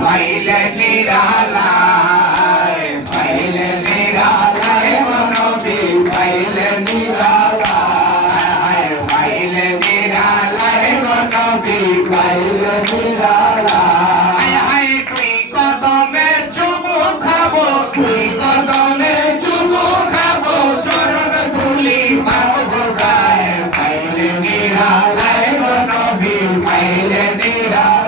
ভাইলে নিরালায় ভাইলে নিরালায় মনবি, ভাইলে নিরালায় ভাইলে নিরালায় মনবি, ভাইলে নিরালায়। হায় তুই কদমে চুমু খাব তুই কদমে চুমু খাব, চরণ ধুলি মারব গায়। ভাইলে নিরালায় মনবি, ভাইলে নিরালায়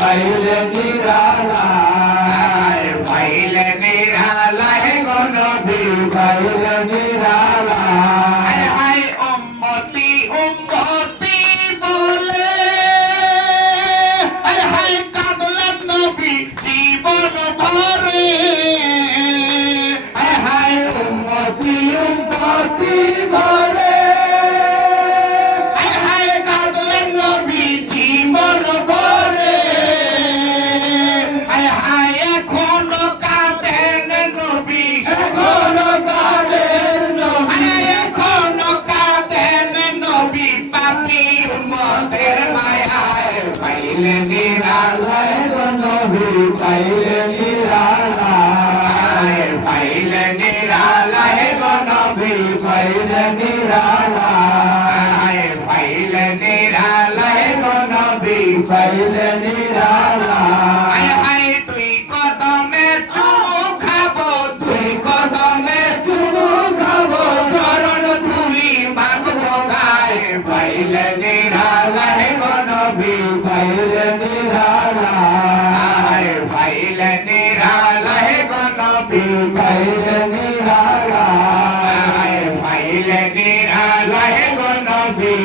পাইলে নিরালা পাইলে নিরালা গণ দিন পাইলে Bye.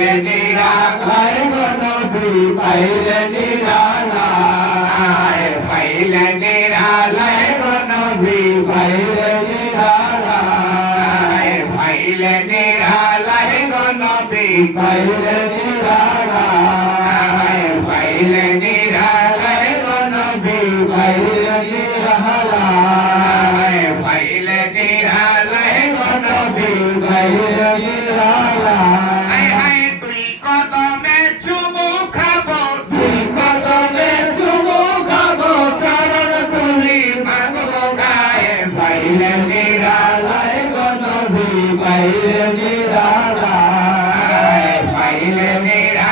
পাইলে নিরাকার গণবি পাইলে নিরালায় পাইলে নিরালায় গণবি পাইলে নিরালায় পাইলে নিরালায় গণবি পাইলে নিরালায় পাইলে নিরালায় গণবি পাইলে নিরালায় পাইলে নিরালায় গণবি পাইলে Amen.